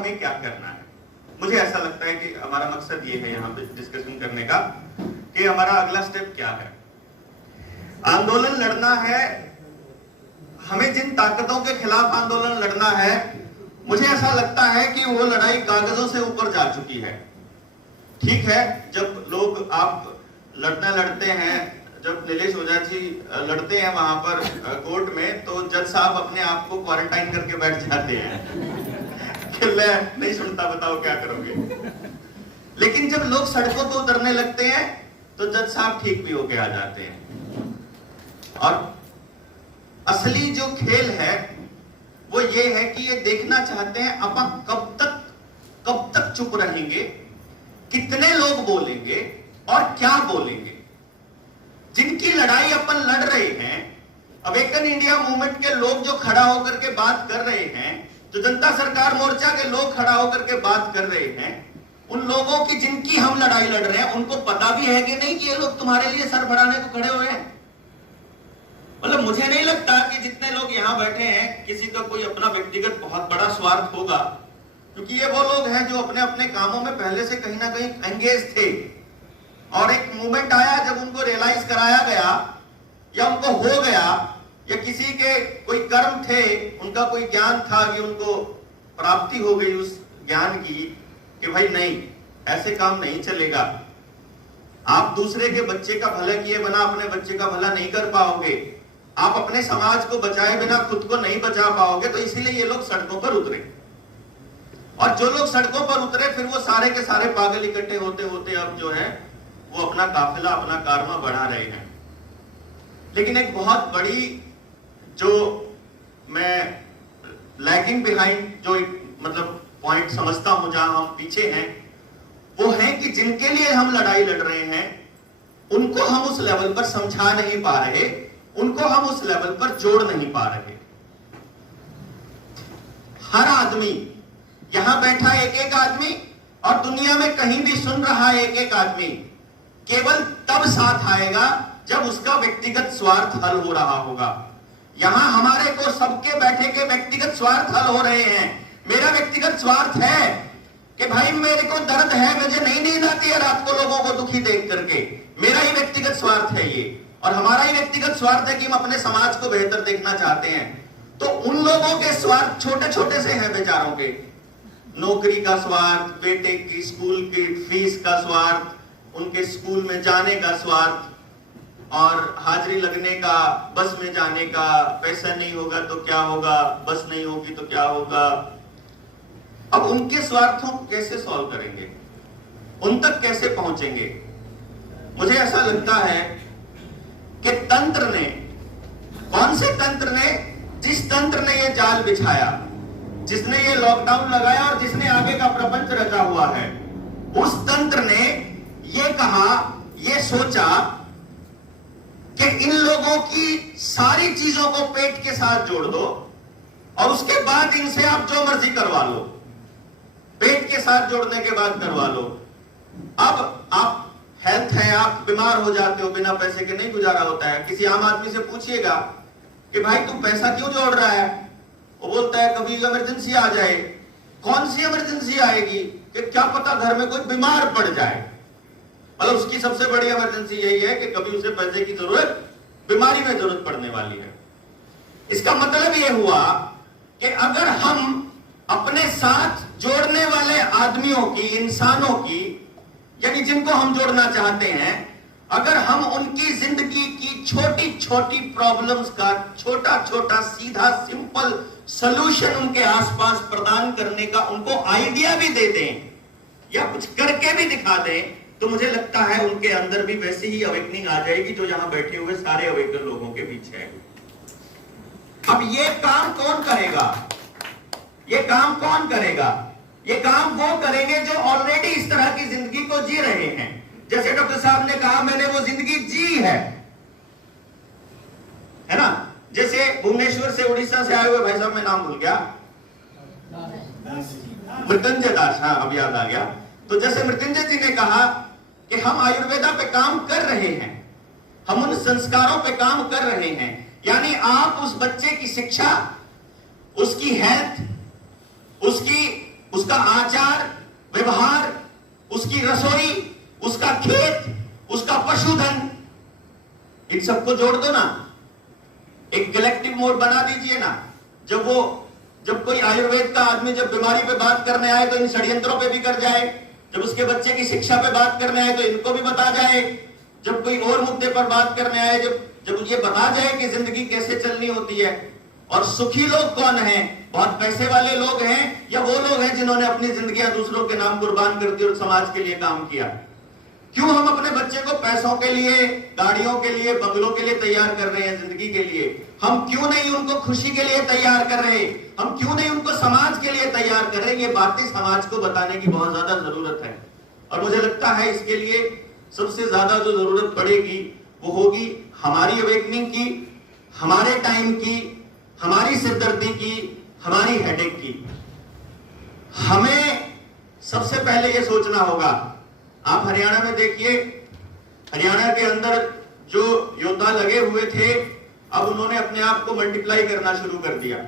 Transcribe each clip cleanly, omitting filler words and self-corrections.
हमें क्या करना है। मुझे ऐसा लगता है कि हमारा मकसद ये है यहाँ पे डिस्कशन करने का कि हमारा अगला स्टेप क्या है। आंदोलन लड़ना है, हमें जिन ताकतों के खिलाफ आंदोलन लड़ना है, मुझे ऐसा लगता है कि वो लड़ाई कागजों से ऊपर जा चुकी है। ठीक है, जब लोग आप लड़ते हैं, जब नीलेश ओझा जी लड़ते हैं वहां पर कोर्ट में, तो जज साहब अपने आप को क्वारंटाइन करके बैठ जाते हैं कि मैं नहीं सुनता, बताओ क्या करोगे। लेकिन जब लोग सड़कों पर उतरने लगते हैं तो जज साहब ठीक भी होके आ जाते हैं। और असली जो खेल है वो ये है कि ये देखना चाहते हैं अपन कब तक चुप रहेंगे, कितने लोग बोलेंगे और क्या बोलेंगे। जिनकी लड़ाई अपन लड़ रहे हैं, अवेकन इंडिया मूवमेंट के लोग जो खड़ा होकर के बात कर रहे हैं, जो जनता सरकार मोर्चा के लोग खड़ा होकर के बात कर रहे हैं, उन लोगों की जिनकी हम लड़ाई लड़ रहे हैं, उनको पता भी है कि नहीं कि ये लोग तुम्हारे लिए सर बढ़ाने को खड़े हुए हैं। मतलब मुझे नहीं लगता कि जितने लोग यहां बैठे हैं किसी का कोई अपना व्यक्तिगत बहुत बड़ा स्वार्थ होगा, क्योंकि ये वो लोग हैं जो अपने अपने कामों में पहले से कहीं ना कहीं एंगेज थे। और एक मूवमेंट आया जब उनको रियलाइज कराया गया या उनको हो गया, या किसी के कोई कर्म थे, उनका कोई ज्ञान था कि उनको प्राप्ति हो गई उस ज्ञान की कि भाई नहीं, ऐसे काम नहीं चलेगा। आप दूसरे के बच्चे का भला किए बिना अपने बच्चे का भला नहीं कर पाओगे, आप अपने समाज को बचाए बिना खुद को नहीं बचा पाओगे। तो इसीलिए ये लोग सड़कों पर उतरे, और जो लोग सड़कों पर उतरे फिर वो सारे के सारे पागल इकट्ठे होते होते अब जो है वो अपना काफिला, अपना कारवा बढ़ा रहे हैं। लेकिन एक बहुत बड़ी जो मैं लैगिंग बिहाइंड जो मतलब पॉइंट समझता हूं, जहां हम पीछे हैं, वो है कि जिनके लिए हम लड़ाई लड़ रहे हैं उनको हम उस लेवल पर समझा नहीं पा रहे, उनको हम उस लेवल पर जोड़ नहीं पा रहे। हर आदमी, यहां बैठा एक एक आदमी और दुनिया में कहीं भी सुन रहा एक एक आदमी केवल तब साथ आएगा जब उसका व्यक्तिगत स्वार्थ हल हो रहा होगा। यहां हमारे को सबके बैठे के व्यक्तिगत स्वार्थ हल हो रहे हैं। मेरा व्यक्तिगत स्वार्थ है कि भाई मेरे को दर्द है, मुझे नहीं नींद आती है रात को लोगों को दुखी देख करके, मेरा ही व्यक्तिगत स्वार्थ है ये। और हमारा ही व्यक्तिगत स्वार्थ है कि हम अपने समाज को बेहतर देखना चाहते हैं। तो उन लोगों के स्वार्थ छोटे छोटे से हैं बेचारों के, नौकरी का स्वार्थ, बेटे की स्कूल की फीस का स्वार्थ, उनके स्कूल में जाने का स्वार्थ, और हाजिरी लगने का, बस में जाने का, पैसा नहीं होगा तो क्या होगा, बस नहीं होगी तो क्या होगा। अब उनके स्वार्थों को कैसे सॉल्व करेंगे, उन तक कैसे पहुंचेंगे। मुझे ऐसा लगता है कि तंत्र ने, कौन से तंत्र ने, जिस तंत्र ने ये जाल बिछाया, जिसने ये लॉकडाउन लगाया और जिसने आगे का प्रपंच रचा हुआ है, उस तंत्र ने ये कहा, ये सोचा कि इन लोगों की सारी चीजों को पेट के साथ जोड़ दो और उसके बाद इनसे आप जो मर्जी करवा लो, पेट के साथ जोड़ने के बाद करवा लो। अब आप हेल्थ है, आप बीमार हो जाते हो, बिना पैसे के नहीं गुजारा होता है। किसी आम आदमी से पूछिएगा कि भाई तू पैसा क्यों जोड़ रहा है, वो बोलता है कभी इमरजेंसी आ जाए। कौन सी इमरजेंसी आएगी कि क्या पता घर में कोई बीमार पड़ जाए। मतलब उसकी सबसे बड़ी इमरजेंसी यही है कि कभी उसे पैसे की जरूरत, बीमारी में जरूरत पड़ने वाली है। इसका मतलब यह हुआ कि अगर हम अपने साथ जोड़ने वाले आदमियों की, इंसानों की, यानी जिनको हम जोड़ना चाहते हैं, अगर हम उनकी जिंदगी की छोटी छोटी प्रॉब्लम्स का छोटा छोटा सीधा सिंपल सॉल्यूशन उनके आसपास प्रदान करने का उनको आइडिया भी दे दें या कुछ करके भी दिखा दें, तो मुझे लगता है उनके अंदर भी वैसी ही अवेकनिंग आ जाएगी जो यहां बैठे हुए सारे अवेकन लोगों के बीच है। अब ये काम कौन करेगा, ये काम कौन करेगा? ये काम वो करेंगे जो ऑलरेडी इस तरह की जिंदगी को जी रहे हैं। जैसे डॉक्टर साहब ने कहा, मैंने वो जिंदगी जी है ना। जैसे भुवनेश्वर से, उड़ीसा से आए हुए भाई साहब, मैं नाम भूल गया, मृत्युंजय दास, हाँ अब याद आ गया। तो जैसे मृत्युंजय जी ने कहा कि हम आयुर्वेदा पे काम कर रहे हैं, हम उन संस्कारों पे काम कर रहे हैं, यानी आप उस बच्चे की शिक्षा, उसकी हेल्थ, उसका आचार व्यवहार, उसकी रसोई, उसका खेत, उसका पशुधन, इन सबको जोड़ दो ना, एक कलेक्टिव मोड बना दीजिए ना। जब कोई आयुर्वेद का आदमी जब बीमारी पे बात करने आए तो इन षड्यंत्रों पे भी कर जाए, जब उसके बच्चे की शिक्षा पे बात करने आए तो इनको भी बता जाए, जब कोई और मुद्दे पर बात करने आए जब ये बता जाए कि जिंदगी कैसे चलनी होती है। और सुखी लोग कौन हैं? बहुत पैसे वाले लोग हैं या वो लोग हैं जिन्होंने अपनी जिंदगियां दूसरों के नाम कुर्बान कर दी और समाज के लिए काम किया? क्यों हम अपने बच्चे को पैसों के लिए, गाड़ियों के लिए, बंगलों के लिए तैयार कर रहे हैं जिंदगी के लिए? हम क्यों नहीं उनको खुशी के लिए तैयार कर रहे? हम क्यों नहीं उनको समाज के लिए तैयार कर रहे? ये बातें समाज को बताने की बहुत ज्यादा जरूरत है। और मुझे लगता है इसके लिए सबसे ज्यादा जो जरूरत पड़ेगी वो होगी हमारी अवेकनिंग की, हमारे टाइम की, हमारी सिरदर्दी की, हमारी हेडेक की। हमें सबसे पहले ये सोचना होगा, आप हरियाणा में देखिए, हरियाणा के अंदर जो योद्धा लगे हुए थे, अब उन्होंने अपने आप को मल्टीप्लाई करना शुरू कर दिया।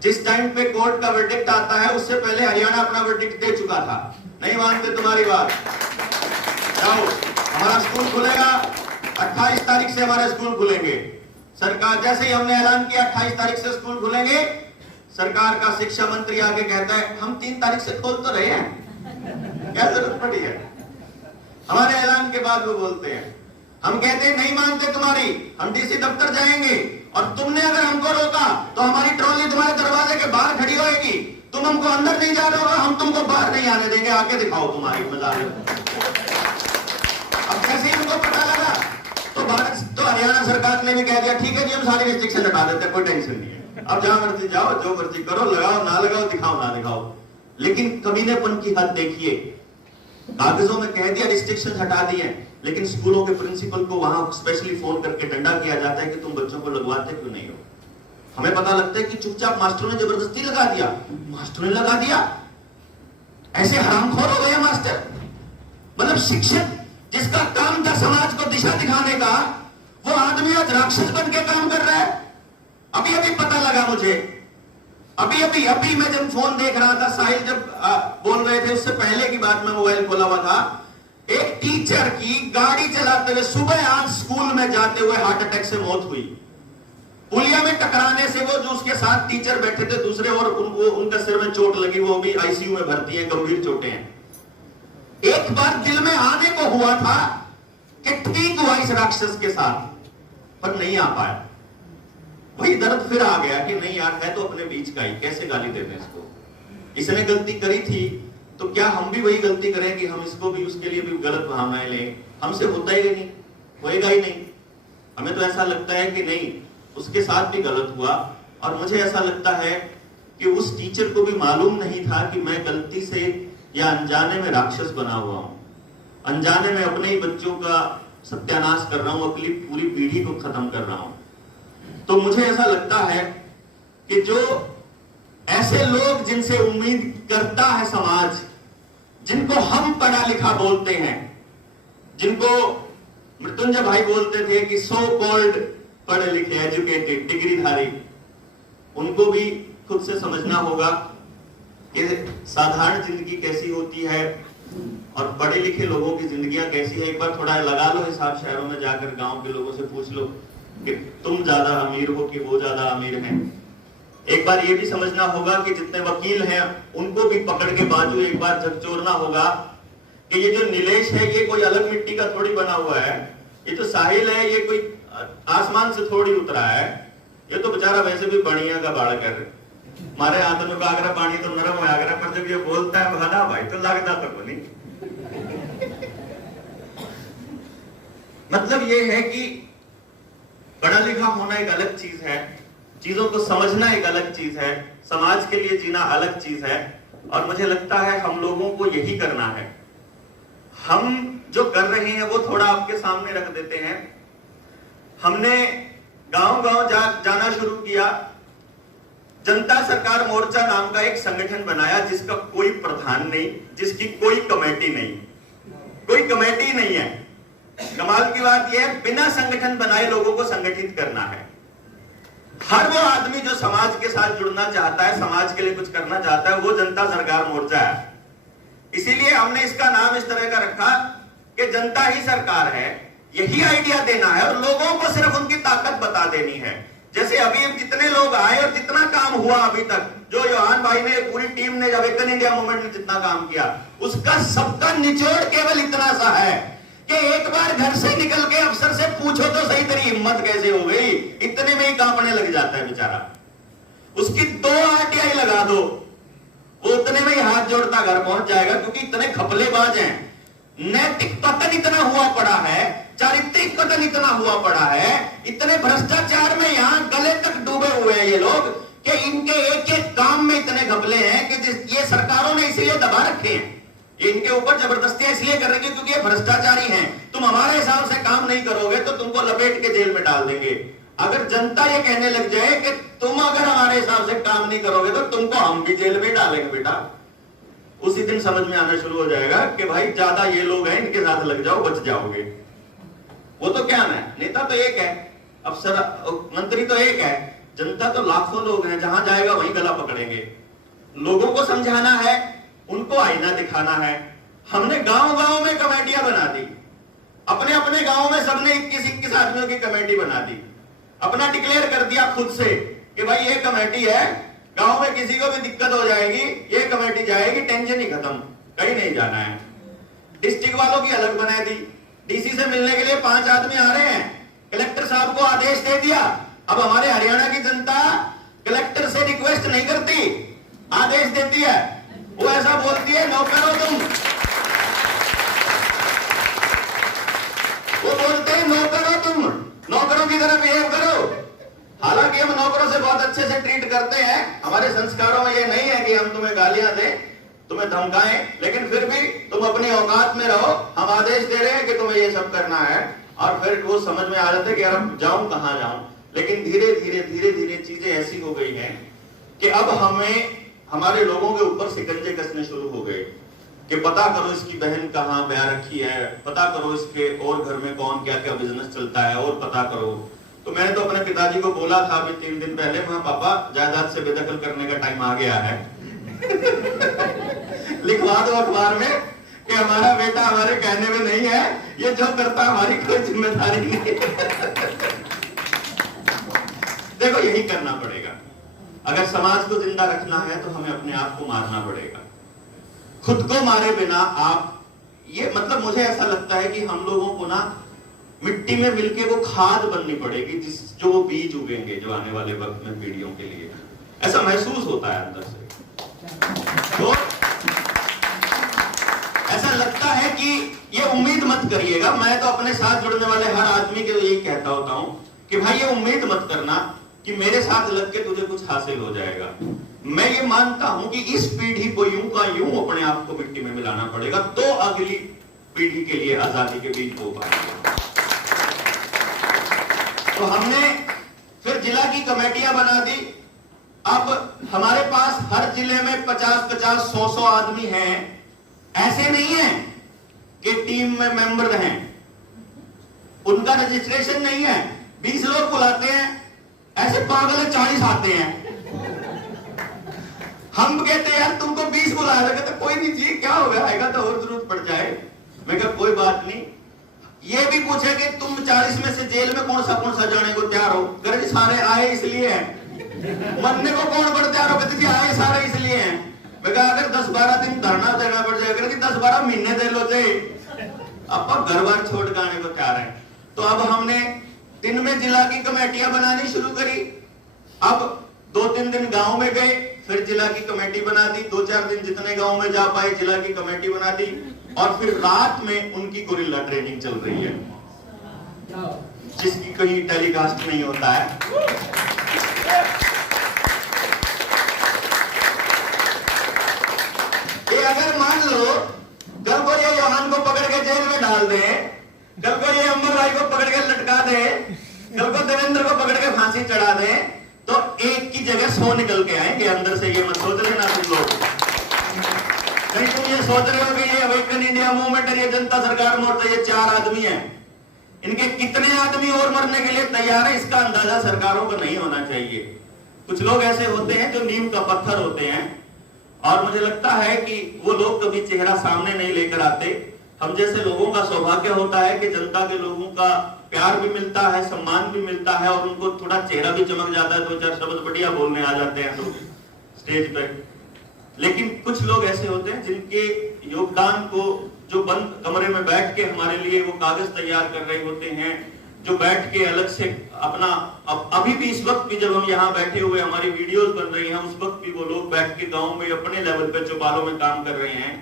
जिस टाइम पे कोर्ट का वर्डिक्ट आता है उससे पहले हरियाणा अपना वर्डिक्ट दे चुका था। नहीं मानते तुम्हारी बात? जाओ, हमारा स्कूल खुलेगा, 28 तारीख से हमारे स्कूल खुलेंगे। सरकार, जैसे ही हमने ऐलान किया 28 तारीख से स्कूल खुलेंगे, सरकार का शिक्षा मंत्री आगे कहता है हम 3 तारीख से खोल तो रहे हैं, क्या जरूरत पड़ी है? हमारे ऐलान के बाद वो बोलते हैं, हम कहते हैं नहीं मानते तुम्हारी, हम डीसी दफ्तर जाएंगे और तुमने अगर हमको रोका तो हमारी ट्रॉली तुम्हारे दरवाजे के बाहर खड़ी होएगी, तुम हमको अंदर नहीं जाने होगा, हम तुमको बाहर नहीं आने देंगे, आके दिखाओ तुम्हारी मजाल। अब कैसे ही उनको पता लगा तो हरियाणा सरकार ने भी कह दिया ठीक है जी, हम सारी रिस्ट्रिक्शन हटा देते हैं, कोई टेंशन नहीं है, अब जहां मर्जी जाओ, जो मर्जी करो, लगाओ ना लगाओ, दिखाओ ना दिखाओ। लेकिन कमीनेपन की हद देखिए, कागजों में कह दिया रिस्ट्रिक्शन हटा दिए, लेकिन स्कूलों के प्रिंसिपल को वहां स्पेशली फोन करके डंडा किया जाता है कि तुम बच्चों को लगवाते क्यों नहीं हो। हमें पता लगता है कि चुपचाप मास्टरों ने जबरदस्ती लगा दिया, मास्टरों ने लगा दिया। ऐसे हरामखोर हो गए मास्टर। मतलब शिक्षक जिसका काम था समाज को दिशा दिखाने का, वो आदमी आज राक्षस बन के काम कर रहा है। अभी अभी पता लगा मुझे, अभी मैं जब फोन देख रहा था, साहिल जब बोल रहे थे, उससे पहले की बात, में मोबाइल खोला हुआ था, एक टीचर की गाड़ी चलाते हुए सुबह आज स्कूल में जाते हुए हार्ट अटैक से मौत हुई। पुलिया में टकराने से वो जो उसके साथ टीचर बैठे थे दूसरे, और उनका सिर में चोट लगी, वो भी आईसीयू में भर्ती है, गंभीर चोटें हैं। एक बार दिल में आने को हुआ था कि ठीक हुआ इस राक्षस के साथ, पर नहीं आ पाया। वही दर्द फिर आ गया कि नहीं यार, है तो अपने बीच का ही, कैसे गाली देते इसको। इसने गलती करी थी तो क्या हम भी वही गलती करें कि हम इसको भी, उसके लिए भी गलत भावनाएं लें? हमसे होता ही नहीं, होएगा ही नहीं। हमें तो ऐसा लगता है कि नहीं, उसके साथ भी गलत हुआ। और मुझे ऐसा लगता है कि उस टीचर को भी मालूम नहीं था कि मैं गलती से या अनजाने में राक्षस बना हुआ हूं, अनजाने में अपने ही बच्चों का सत्यानाश कर रहा हूं, अपनी पूरी पीढ़ी को खत्म कर रहा हूं। तो मुझे ऐसा लगता है कि जो ऐसे लोग जिनसे उम्मीद करता है समाज, जिनको हम पढ़ा लिखा बोलते हैं, जिनको मृत्युंजय भाई बोलते थे कि सो कॉल्ड पढ़े लिखे, एजुकेटेड, डिग्रीधारी, उनको भी खुद से समझना होगा कि साधारण जिंदगी कैसी होती है और पढ़े लिखे लोगों की जिंदगियां कैसी है। एक बार थोड़ा लगा लो हिसाब, शहरों में जाकर गांव के लोगों से पूछ लो कि तुम ज्यादा अमीर हो कि वो ज्यादा अमीर हैं। एक बार ये भी समझना होगा कि जितने वकील हैं उनको भी पकड़ के बाजू एक बार झकझोरना होगा कि ये जो नीलेश है ये कोई अलग मिट्टी का थोड़ी बना हुआ है, ये जो साहिल है ये कोई आसमान से थोड़ी उतरा है, ये तो बेचारा वैसे भी बढ़िया का बाड़ा कर मारे हाथ में कागरा पानी तो नरम हो आगरा, पर जब ये बोलता है भाना भाई तो लगता तो नहीं। मतलब ये है कि पढ़ा लिखा होना एक अलग चीज है, चीजों को समझना एक अलग चीज है, समाज के लिए जीना अलग चीज है। और मुझे लगता है हम लोगों को यही करना है। हम जो कर रहे हैं वो थोड़ा आपके सामने रख देते हैं। हमने गांव-गांव जाना शुरू किया, जनता सरकार मोर्चा नाम का एक संगठन बनाया जिसका कोई प्रधान नहीं, जिसकी कोई कमेटी नहीं, कोई कमेटी नहीं है। कमाल की बात यह है, बिना संगठन बनाए लोगों को संगठित करना है। हर वो आदमी जो समाज के साथ जुड़ना चाहता है, समाज के लिए कुछ करना चाहता है, वो जनता सरकार मोर्चा है। इसीलिए हमने इसका नाम इस तरह का रखा कि जनता ही सरकार है। यही आइडिया देना है और लोगों को सिर्फ उनकी ताकत बता देनी है। जैसे अभी जितने लोग आए और जितना काम हुआ अभी तक, जो योहान भाई ने, पूरी टीम ने, अवेकन इंडिया मूवमेंट ने जितना काम किया, उसका सबका निचोड़ केवल इतना सा है कि एक बार घर से निकल के अफसर से पूछो तो सही, तेरी हिम्मत कैसे हो गई, इतने में ही कांपने लग जाता है बेचारा। उसकी 2 आरटीआई लगा दो, वो उतने में ही हाथ जोड़ता घर पहुंच जाएगा, क्योंकि इतने खपलेबाज हैं। नैतिक पतन इतना हुआ पड़ा है, चारित्रिक पतन इतना हुआ पड़ा है, इतने भ्रष्टाचार में यहां गले तक डूबे हुए हैं ये लोग कि इनके एक एक काम में इतने घपले हैं कि ये सरकारों ने इसीलिए दबा रखे हैं। ये इनके ऊपर जबरदस्तियां इसलिए कर रही है क्योंकि ये भ्रष्टाचारी हैं। तुम हमारे हिसाब से काम नहीं करोगे तो तुमको लपेट के जेल में डाल देंगे। अगर जनता ये कहने लग जाए कि तुम अगर हमारे हिसाब से काम नहीं करोगे तो तुमको हम भी जेल में डालेंगे बेटा, उसी दिन समझ में आना शुरू हो जाएगा कि भाई ज्यादा ये लोग हैं, इनके साथ लग जाओ, बच जाओगे। वो तो क्या है, नेता तो एक है, अफसर मंत्री तो एक है, जनता तो लाखों लोग हैं, जहां जाएगा वहीं गला पकड़ेंगे। लोगों को समझाना है, उनको आईना दिखाना है। हमने गांव-गांव में कमेटियां बना दी, अपने अपने गांव में सबने 21-21 आदमियों की कमेटी बना दी, अपना डिक्लेयर कर दिया खुद से कि भाई ये कमेटी है, गांव में किसी को भी दिक्कत हो जाएगी ये कमेटी जाएगी, टेंशन ही खत्म, कहीं नहीं जाना है। डिस्ट्रिक्ट वालों की अलग बना दी, डीसी से मिलने के लिए 5 आदमी आ रहे हैं, कलेक्टर साहब को आदेश दे दिया। अब हमारे हरियाणा की जनता कलेक्टर से रिक्वेस्ट नहीं करती, आदेश देती है। वो ऐसा बोलती है, नौकरो तुम, वो बोलते हैं नौकरो तुम, नौकरों की तरह बिहेव करो। हालांकि हम नौकरों से बहुत अच्छे से ट्रीट करते हैं, हमारे संस्कारों में ये नहीं है कि हम तुम्हें गालियां दें, तुम्हें धमकाएं, लेकिन फिर भी तुम अपनी औकात में रहो, हम आदेश दे रहे हैं कि तुम्हें ये सब करना है। और फिर वो समझ में आ जाता है कि यार अब जाऊं कहां जाऊं। लेकिन धीरे धीरे चीजें ऐसी हो गई हैं कि अब हमें हमारे लोगों के ऊपर शिकंजे कसने शुरू हो गए कि पता करो इसकी बहन कहाँ ब्याह रखी है, पता करो इसके और घर में कौन क्या क्या बिजनेस चलता है, और पता करो। तो मैंने तो अपने पिताजी को बोला था अभी 3 दिन पहले, वहां पापा जायदाद से बेदखल करने का टाइम आ गया है। लिखवा दो अखबार में कि हमारा बेटा हमारे कहने में नहीं है, ये जो करता हमारी कोई जिम्मेदारी नहीं है। देखो यही करना पड़ेगा, अगर समाज को जिंदा रखना है तो हमें अपने आप को मारना पड़ेगा। खुद को मारे बिना आप, ये मतलब मुझे ऐसा लगता है कि हम लोगों को ना मिट्टी में मिलके वो खाद बननी पड़ेगी, जो वो बीज उगेंगे जो आने वाले वक्त में पीढ़ियों के लिए। ऐसा महसूस होता है अंदर से, तो ऐसा लगता है कि ये उम्मीद मत करिएगा। मैं तो अपने साथ जुड़ने वाले हर आदमी के लिए यही कहता होता हूं कि भाई ये उम्मीद मत करना कि मेरे साथ लग के तुझे कुछ हासिल हो जाएगा। मैं ये मानता हूं कि इस पीढ़ी को यूं का यूं अपने आप को मिट्टी में मिलाना पड़ेगा, तो अगली पीढ़ी के लिए आजादी के बीज बो पाएंगे। तो हमने फिर जिला की कमेटियां बना दी। अब हमारे पास हर जिले में 50-50, 100-100 आदमी हैं। ऐसे नहीं है कि टीम में मेंबर हैं, उनका रजिस्ट्रेशन नहीं है, 20 लोग बुलाते हैं, ऐसे पागल 40 आते हैं। हम कहते हैं यार तुमको 20 बुला रहे, तो कोई नहीं जी, क्या हो गया, आएगा तो और जरूरत पड़ जाए। मैं कहा कोई बात नहीं। ये भी पूछे कि तुम 40 में से जेल में कौन सा जाने को तैयार हो, करे सारे आए इसलिए हैं। मरने को कौन पर तैयार हो, कहते जी आए सारे इसलिए हैं। मैं कहा अगर 10-12 दिन धरना देना पड़ जाएगा कि 10-12 महीने दे लो थे, अब घर बार छोड़ के आने को तैयार है। तो अब हमने दिन में जिला की कमेटियां बनानी शुरू करी। अब 2-3 दिन गांव में गए, फिर जिला की कमेटी बना दी, 2-4 दिन जितने गांव में जा पाए जिला की कमेटी बना दी, और फिर रात में उनकी गोरिल्ला ट्रेनिंग चल रही है, जिसकी कहीं टेलीकास्ट नहीं होता है। अगर मान लो कल को ये योहान को पकड़ के जेल में डाल दे, कल को ये अमर राय को पकड़ के लटका दे, कल को देवेंद्र को पकड़ के फांसी चढ़ा दे, तो एक की जगह 100 निकल के आएंगे अंदर से। ये मत सोच लेना तुम लोग, नहीं तुम ये सोच रहे हो कि ये अवेकन इंडिया मूवमेंट और ये जनता सरकार मोर्चा, ये 4 आदमी हैं, इनके कितने आदमी और मरने के लिए तैयार है, इसका अंदाजा सरकारों को नहीं होना चाहिए। कुछ लोग ऐसे होते हैं जो नीम का पत्थर होते हैं, और मुझे लगता है कि वो लोग कभी चेहरा सामने नहीं लेकर आते। हम जैसे लोगों का सौभाग्य होता है कि जनता के लोगों का प्यार भी मिलता है, सम्मान भी मिलता है, और उनको थोड़ा चेहरा भी चमक जाता है, दो चार शब्द बढ़िया बोलने आ जाते हैं तो स्टेज पर। लेकिन कुछ लोग ऐसे होते हैं जिनके योगदान को, जो बंद कमरे में बैठ के हमारे लिए वो कागज तैयार कर रहे होते हैं, जो बैठ के अलग से अपना, अभी भी इस वक्त भी जब हम यहाँ बैठे हुए हमारी वीडियोस बन रही हैं, उस वक्त भी वो लोग बैठ के गांव में अपने लेवल पे चौपालों में काम कर रहे हैं।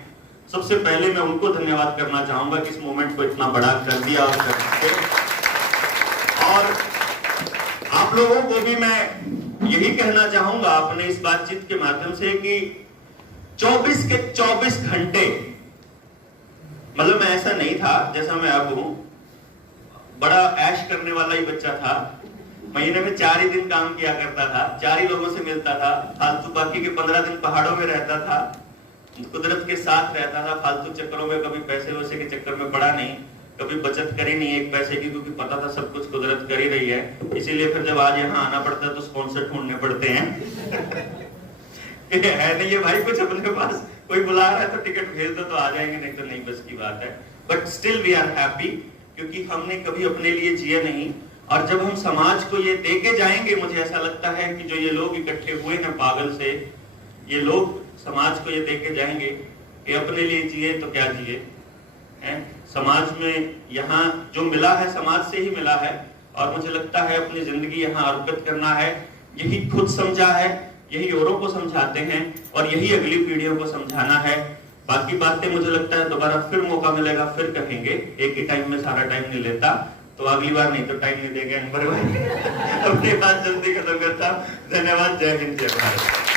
सबसे पहले मैं उनको धन्यवाद करना चाहूंगा कि इस मोमेंट को इतना बड़ा कर दिया और कर सके। और आप लोगों को भी मैं यही कहना चाहूंगा अपने इस बातचीत के माध्यम से कि 24 के 24 घंटे, मतलब मैं ऐसा नहीं था जैसा मैं अब हूं, बड़ा ऐश करने वाला ही बच्चा था। महीने में 4 ही दिन काम किया करता था, 4 ही लोगों से मिलता था, फालतू बाकी के 15 दिन पहाड़ों में रहता था, कुदरत के साथ रहता था, फालतू चक्करों में कभी पैसे वैसे के चक्कर में पड़ा नहीं, कभी बचत करी नहीं एक पैसे की, क्योंकि पता था सब कुछ कुदरत कर ही रही है। इसीलिए फिर जब आज यहाँ आना पड़ता है तो स्पॉन्सर ढूंढने पड़ते हैं। है नहीं ये भाई, कुछ अपने पास कोई बुला रहा है तो टिकट भेज दो तो आ जाएंगे, नहीं तो नहीं, बस की बात है। But still we are happy, क्योंकि हमने कभी अपने लिए जिया नहीं। और जब हम समाज को ये देके जाएंगे, मुझे ऐसा लगता है कि जो ये लोग इकट्ठे हुए हैं पागल से, ये लोग समाज को ये देके जाएंगे कि अपने लिए जिए तो क्या जिए हैं। समाज में यहाँ जो मिला है समाज से ही मिला है, और मुझे लगता है अपनी जिंदगी यहाँ अर्पित करना है। यही खुद समझा है, यही औरों को समझाते हैं, और यही अगली पीढ़ियों को समझाना है। बाकी बातें मुझे लगता है दोबारा फिर मौका मिलेगा, फिर कहेंगे। एक ही टाइम में सारा टाइम नहीं लेता, तो अगली बार नहीं तो टाइम नहीं देगा अनवर भाई। अपनी बात जल्दी खत्म करता हूं। धन्यवाद। जय हिंद, जय भारत।